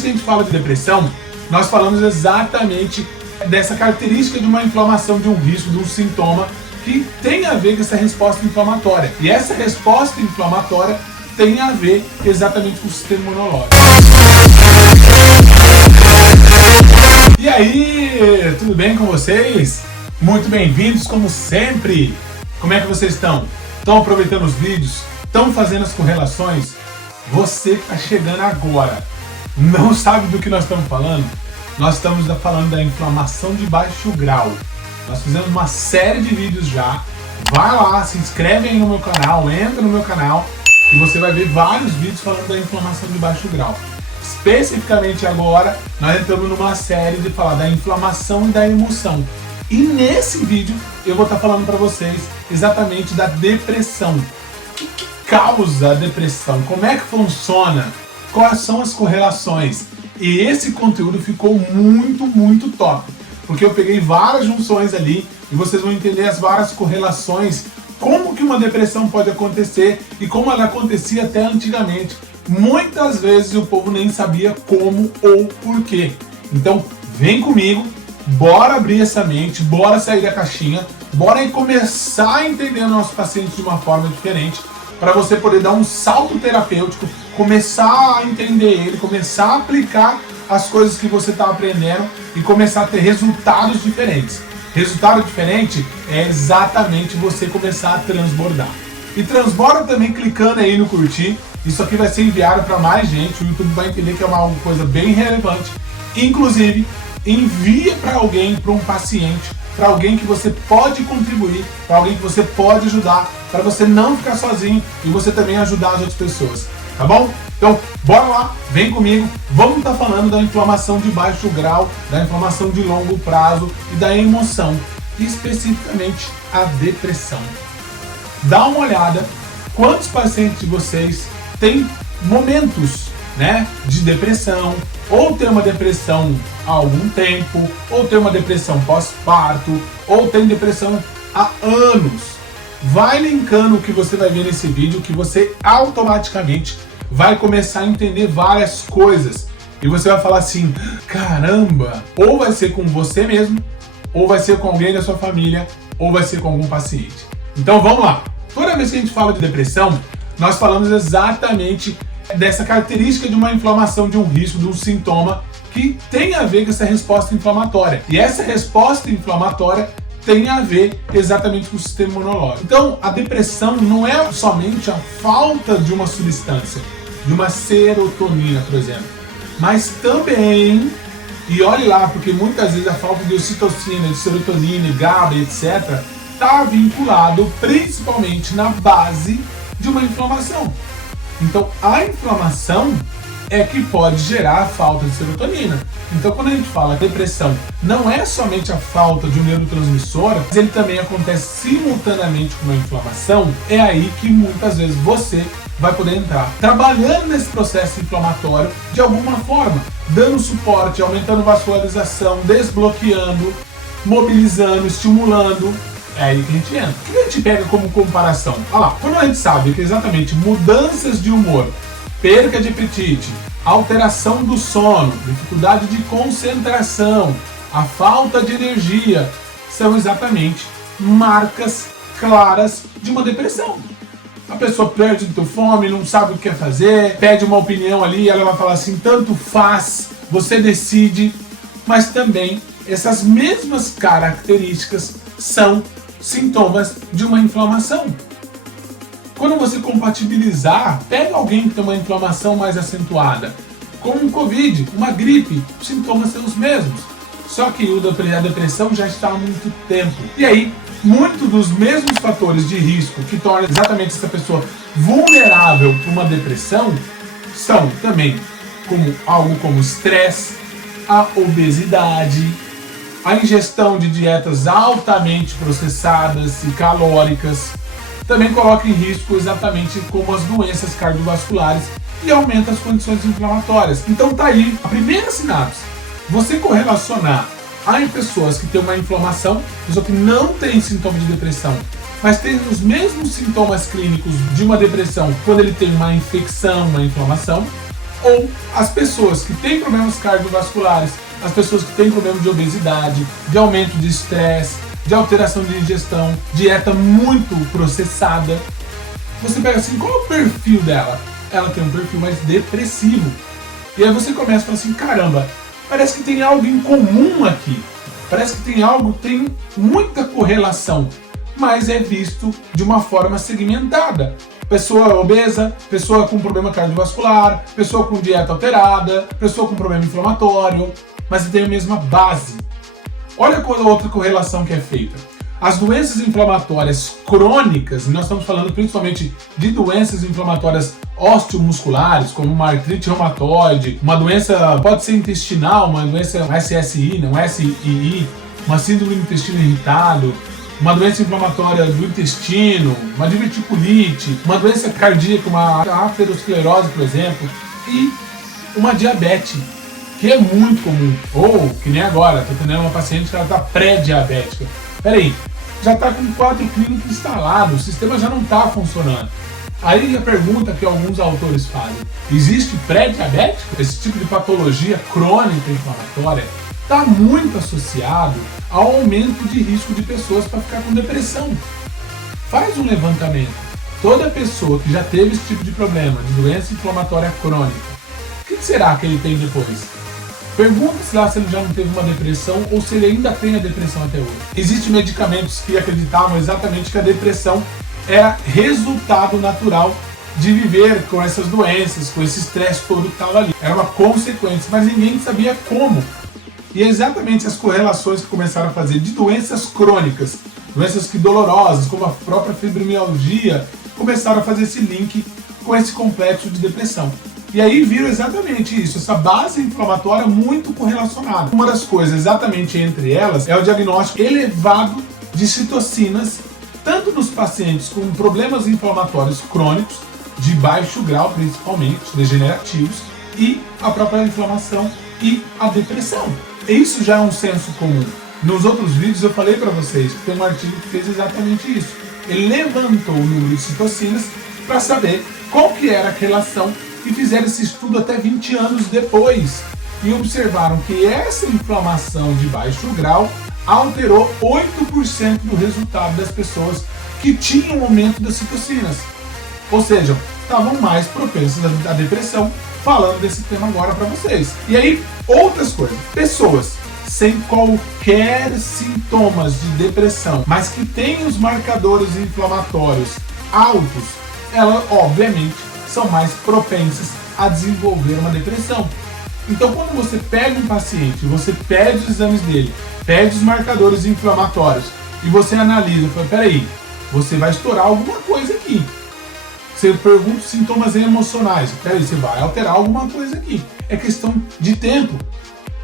vez que a gente fala de depressão, nós falamos exatamente dessa característica de uma inflamação, de um risco, de um sintoma que tem a ver com essa resposta inflamatória. E essa resposta inflamatória tem a ver exatamente com o sistema imunológico. E aí, tudo bem com vocês? Muito bem-vindos, como sempre! Como é que vocês estão? Estão aproveitando os vídeos? Estão fazendo as correlações? Você que está chegando agora, não sabe do que nós estamos falando? Nós estamos falando da inflamação de baixo grau. Nós fizemos uma série de vídeos já. Vai lá, se inscreve aí no meu canal, entra no meu canal e você vai ver vários vídeos falando da inflamação de baixo grau. Especificamente agora, nós entramos numa série de falar da inflamação e da emoção. E nesse vídeo eu vou estar falando para vocês exatamente da depressão. O que causa a depressão? Como é que funciona? Quais são as correlações? E esse conteúdo ficou muito top, porque eu peguei várias junções ali e vocês vão entender as várias correlações, como que uma depressão pode acontecer e como ela acontecia até antigamente. Muitas vezes o povo nem sabia como ou porquê. Então vem comigo, bora abrir essa mente, bora sair da caixinha, bora aí começar a entender o nosso paciente de uma forma diferente, para você poder dar um salto terapêutico, começar a entender ele, começar a aplicar as coisas que você está aprendendo e começar a ter resultados diferentes. Resultado diferente é exatamente você começar a transbordar. E transborda também clicando aí no curtir. Isso aqui vai ser enviado para mais gente, o YouTube vai entender que é uma coisa bem relevante. Inclusive, envia para alguém, para um paciente, para alguém que você pode contribuir, para alguém que você pode ajudar, para você não ficar sozinho e você também ajudar as outras pessoas, tá bom? Então, bora lá, vem comigo, vamos estar falando da inflamação de baixo grau, da inflamação de longo prazo e da emoção, especificamente a depressão. Dá uma olhada, quantos pacientes de vocês têm momentos, né, de depressão, ou tem uma depressão há algum tempo, ou tem uma depressão pós-parto, ou tem depressão há anos. Vai linkando o que você vai ver nesse vídeo, que você automaticamente vai começar a entender várias coisas. E você vai falar assim, caramba, ou vai ser com você mesmo, ou vai ser com alguém da sua família, ou vai ser com algum paciente. Então vamos lá. Toda vez que a gente fala de depressão, nós falamos exatamente dessa característica de uma inflamação, de um risco, de um sintoma que tem a ver com essa resposta inflamatória. E essa resposta inflamatória tem a ver exatamente com o sistema imunológico. Então, a depressão não é somente a falta de uma substância, de uma serotonina, por exemplo, mas também, e olhe lá, porque muitas vezes a falta de ocitocina, de serotonina, GABA, etc., está vinculado principalmente na base de uma inflamação. Então, a inflamação é que pode gerar a falta de serotonina. Então, quando a gente fala depressão, não é somente a falta de um neurotransmissor, mas ele também acontece simultaneamente com uma inflamação. É aí que muitas vezes você vai poder entrar trabalhando nesse processo inflamatório de alguma forma, dando suporte, aumentando vascularização, desbloqueando, mobilizando, estimulando. É aí que a gente entra. O que a gente pega como comparação? Olha lá, quando a gente sabe que exatamente mudanças de humor, perca de apetite, alteração do sono, dificuldade de concentração, a falta de energia, são exatamente marcas claras de uma depressão. A pessoa perde muita fome, não sabe o que quer fazer, pede uma opinião ali, ela vai falar assim, tanto faz, você decide, mas também essas mesmas características são sintomas de uma inflamação. Quando você compatibilizar, pega alguém que tem uma inflamação mais acentuada, como um Covid, uma gripe, os sintomas são os mesmos. Só que a depressão já está há muito tempo. E aí, muitos dos mesmos fatores de risco que tornam exatamente essa pessoa vulnerável para uma depressão são também algo como estresse, a obesidade, a ingestão de dietas altamente processadas e calóricas, também coloca em risco exatamente como as doenças cardiovasculares e aumenta as condições inflamatórias. Então tá aí a primeira sinapse. Você correlacionar em pessoas que têm uma inflamação, pessoa que não tem sintoma de depressão, mas tem os mesmos sintomas clínicos de uma depressão quando ele tem uma infecção, uma inflamação, ou as pessoas que têm problemas cardiovasculares, as pessoas que têm problemas de obesidade, de aumento de estresse, de alteração de digestão, dieta muito processada. Você pega assim, qual é o perfil dela? Ela tem um perfil mais depressivo. E aí você começa a falar assim, caramba, parece que tem algo em comum aqui. Parece que tem muita correlação, mas é visto de uma forma segmentada. Pessoa obesa, pessoa com problema cardiovascular, pessoa com dieta alterada, pessoa com problema inflamatório, mas tem a mesma base. Olha a outra correlação que é feita. As doenças inflamatórias crônicas, nós estamos falando principalmente de doenças inflamatórias osteomusculares, como uma artrite reumatoide, uma doença pode ser intestinal, uma doença SSI, um SII, uma síndrome do intestino irritado, uma doença inflamatória do intestino, uma diverticulite, uma doença cardíaca, uma aterosclerose, por exemplo, e uma diabetes, que é muito comum. Ou, que nem agora, estou atendendo uma paciente que ela está pré-diabética. Peraí, já está com o quadro clínico instalado, o sistema já não está funcionando. Aí a pergunta que alguns autores fazem: existe pré-diabético? Esse tipo de patologia crônica inflamatória está muito associado ao aumento de risco de pessoas para ficar com depressão. Faz um levantamento. Toda pessoa que já teve esse tipo de problema, de doença inflamatória crônica, o que será que ele tem depois? Pergunta-se lá se ele já não teve uma depressão ou se ele ainda tem a depressão até hoje. Existem medicamentos que acreditavam exatamente que a depressão era resultado natural de viver com essas doenças, com esse estresse todo que estava ali. Era uma consequência, mas ninguém sabia como. E é exatamente as correlações que começaram a fazer de doenças crônicas, doenças que dolorosas, como a própria fibromialgia, começaram a fazer esse link com esse complexo de depressão. E aí viram exatamente isso, essa base inflamatória muito correlacionada. Uma das coisas exatamente entre elas é o diagnóstico elevado de citocinas, tanto nos pacientes com problemas inflamatórios crônicos, de baixo grau principalmente, degenerativos, e a própria inflamação e a depressão. Isso já é um senso comum. Nos outros vídeos eu falei para vocês que tem um artigo que fez exatamente isso. Ele levantou o número de citocinas para saber qual que era a relação e fizeram esse estudo até 20 anos depois e observaram que essa inflamação de baixo grau alterou 8% do resultado das pessoas que tinham aumento das citocinas. Ou seja, estavam mais propensas à depressão, falando desse tema agora para vocês. E aí, outras coisas. Pessoas sem qualquer sintomas de depressão, mas que têm os marcadores inflamatórios altos, elas, obviamente, são mais propensas a desenvolver uma depressão. Então, quando você pega um paciente, você pede os exames dele, pede os marcadores inflamatórios e você analisa, fala, peraí, você vai estourar alguma coisa aqui. Você pergunta os sintomas emocionais, peraí, você vai alterar alguma coisa aqui. É questão de tempo,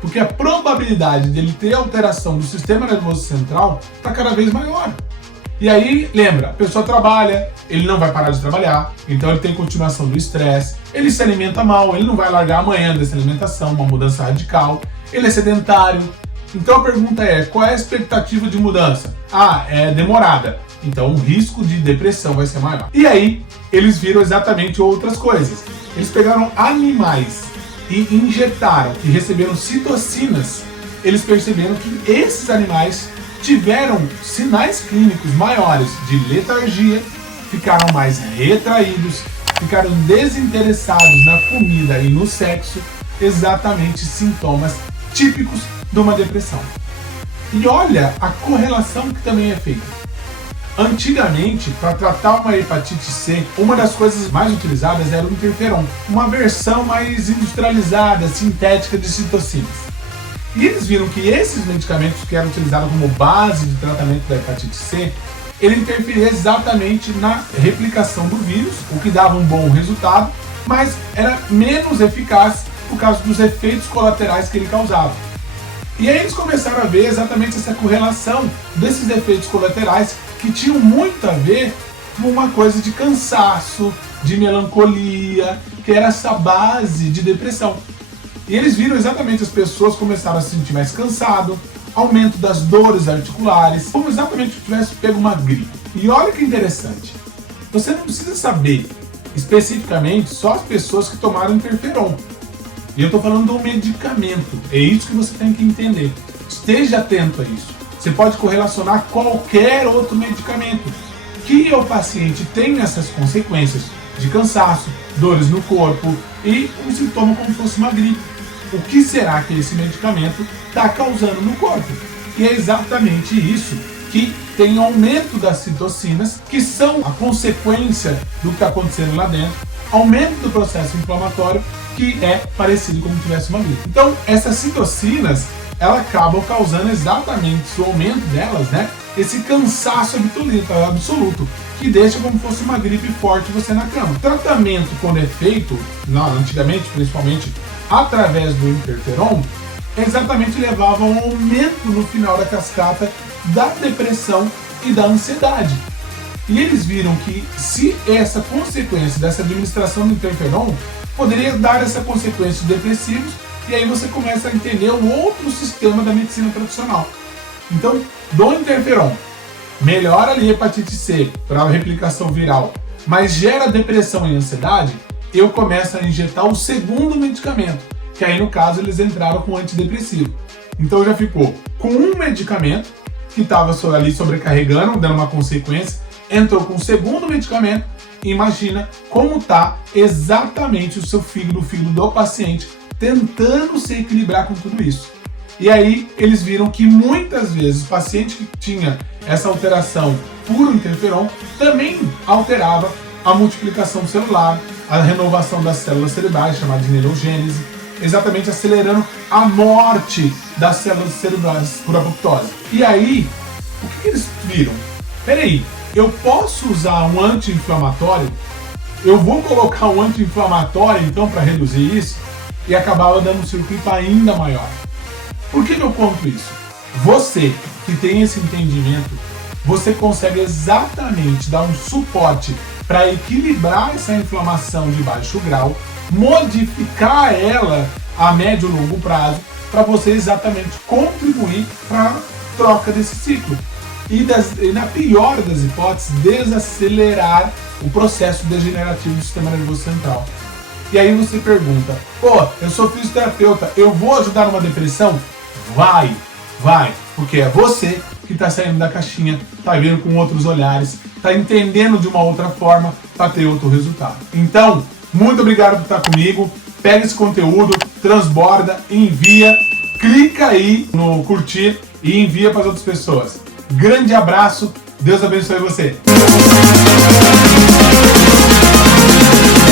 porque a probabilidade dele ter alteração do sistema nervoso central está cada vez maior. E aí, lembra, a pessoa trabalha, ele não vai parar de trabalhar, então ele tem continuação do estresse, ele se alimenta mal, ele não vai largar amanhã dessa alimentação, uma mudança radical, ele é sedentário. Então a pergunta é, qual é a expectativa de mudança? Ah, é demorada, então o risco de depressão vai ser maior. E aí, eles viram exatamente outras coisas. Eles pegaram animais e injetaram, que receberam citocinas, eles perceberam que esses animais tiveram sinais clínicos maiores de letargia, ficaram mais retraídos, ficaram desinteressados na comida e no sexo, exatamente sintomas típicos de uma depressão. E olha a correlação que também é feita. Antigamente, para tratar uma hepatite C, uma das coisas mais utilizadas era o interferon, uma versão mais industrializada, sintética de citocinas. E eles viram que esses medicamentos que eram utilizados como base de tratamento da hepatite C, ele interferia exatamente na replicação do vírus, o que dava um bom resultado, mas era menos eficaz por causa dos efeitos colaterais que ele causava. E aí eles começaram a ver exatamente essa correlação desses efeitos colaterais que tinham muito a ver com uma coisa de cansaço, de melancolia, que era essa base de depressão. E eles viram exatamente as pessoas começaram a se sentir mais cansado, aumento das dores articulares, como exatamente se tivesse pego uma gripe. E olha que interessante, você não precisa saber especificamente só as pessoas que tomaram interferon. E eu estou falando do medicamento. É isso que você tem que entender. Esteja atento a isso. Você pode correlacionar qualquer outro medicamento que o paciente tem essas consequências de cansaço, dores no corpo e um sintoma como se fosse uma gripe. O que será que esse medicamento está causando no corpo? E é exatamente isso que tem aumento das citocinas, que são a consequência do que está acontecendo lá dentro, aumento do processo inflamatório, que é parecido como se tivesse uma gripe. Então, essas citocinas, elas acabam causando exatamente o aumento delas, né? Esse cansaço absoluto, que deixa como se fosse uma gripe forte você na cama. O tratamento, quando é feito, antigamente, principalmente através do interferon, exatamente levava a um aumento no final da cascata da depressão e da ansiedade. E eles viram que se essa consequência dessa administração do interferon poderia dar essa consequência de depressivos, e aí você começa a entender o outro sistema da medicina tradicional. Então, do interferon, melhora ali a hepatite C para a replicação viral, mas gera depressão e ansiedade, eu começo a injetar o segundo medicamento, que aí no caso eles entraram com antidepressivo. Então já ficou com um medicamento que estava ali sobrecarregando, dando uma consequência, entrou com o segundo medicamento. Imagina como está exatamente o seu fígado, o fígado do paciente, tentando se equilibrar com tudo isso. E aí eles viram que muitas vezes o paciente que tinha essa alteração por interferon também alterava a multiplicação celular, a renovação das células cerebrais, chamada de neurogênese, exatamente acelerando a morte das células cerebrais por apoptose. E aí, o que eles viram? Peraí, eu posso usar um anti-inflamatório? Eu vou colocar um anti-inflamatório então para reduzir isso? E acabava dando um circuito ainda maior. Por que eu conto isso? Você que tem esse entendimento, você consegue exatamente dar um suporte para equilibrar essa inflamação de baixo grau, modificar ela a médio e longo prazo, para você exatamente contribuir para a troca desse ciclo. E na pior das hipóteses, desacelerar o processo degenerativo do sistema nervoso central. E aí você pergunta, eu sou fisioterapeuta, eu vou ajudar numa depressão? Vai, porque é você que está saindo da caixinha, está vendo com outros olhares, está entendendo de uma outra forma para ter outro resultado. Então, muito obrigado por estar comigo, pega esse conteúdo, transborda, envia, clica aí no curtir e envia para as outras pessoas. Grande abraço, Deus abençoe você.